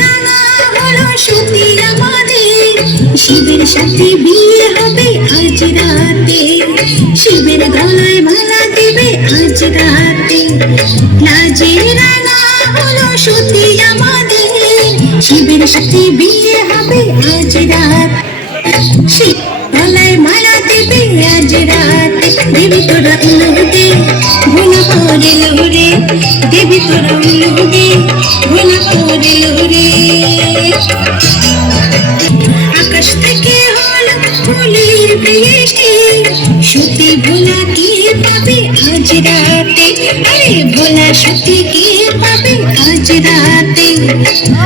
রাঙা হলো সতী আমাদের। শিবের সাথে বিয়ে হবে আজ রাতে। শিবের গলায় মালা দেবে আজ রাতে। লাজে রাঙা হলো সতী আমাদের। শিবের সাথে বিয়ে হবে আজ রাত। শিব গলায় মালা দেবে আজ রাত। দেবী তোরা উলুদে ভোলা পরে লোরে দেবী তোরা উলুদে ভোলা পরে লোরে আকাশ থেকে হল ফুলের বৃষ্টি সত্যি ভোলা কে পাবে আজ রাতে আরে ভোলা সত্যি কে পাবে আজ রাতে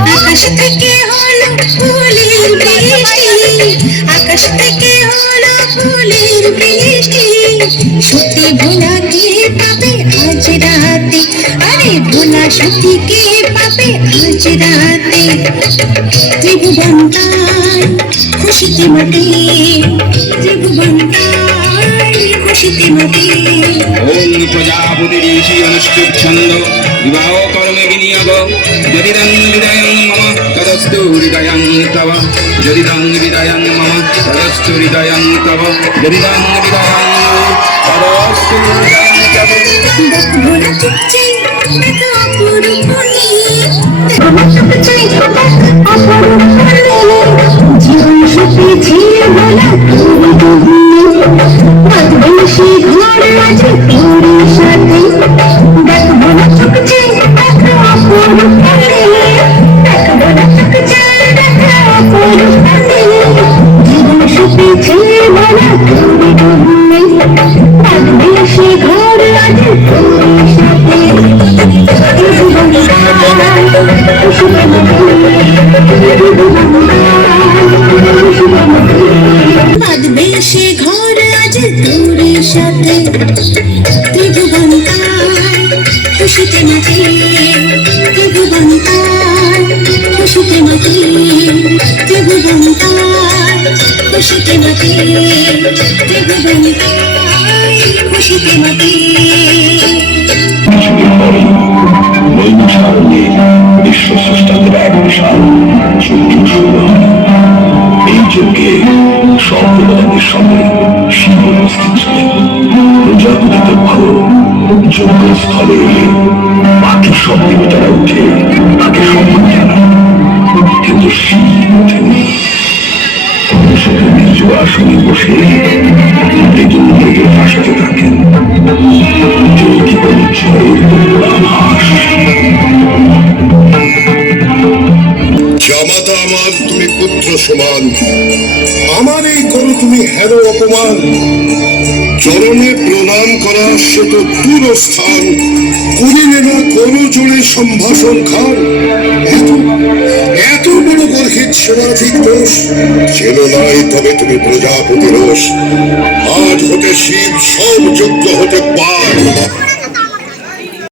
আকাশ থেকে হল ফুলের বৃষ্টি আকাশ সত্যি ভোলা কে পাবে আজ রাতে? আরে ভোলা সত্যি কে পাবে আজ রাতে? ত্রিভুবন্তায় খুশিতে মাতে ত্রিভুবন্তায় খুশিতে মাতে ওম প্রজাপতি ঋষি অনুষ্ঠিত ছন্দ। বিবাহ কর্মে বিনিয়োগ। যদি দং হৃদয়ং মম, তদস্তু হৃদয়ং তব। যদি দং হৃদয়ং মম, তদস্তু হৃদয়ং তব। যদি দং হৃদয়ং I'm not sure to change, but ত্রিভুবন্তায় খুশিতে মাতে ত্রিভুবন্তায় খুশিতে মাতে নৈমিষারণ্যে বিশ্ব যজ্ঞস্থলে এলে বাকি সব দেবতারা উঠে আসনে বসে মৃদুল বেগে ভাসাতে থাকেন। জয়ের আভাস জামাতা আমার, তুমি পুত্র সমান। আমার এই করো তুমি হেন অপমান। চরণে প্রণাম করা সে তো দূর স্থান করিলে না কোনো জোরে সম্ভাষণ খান। এত বড় সমাধিক দোষ। ছিল নাই তবে তুমি প্রজাপতি রোষ। আজ হতে শিব, সব যোগ্য হতে পার।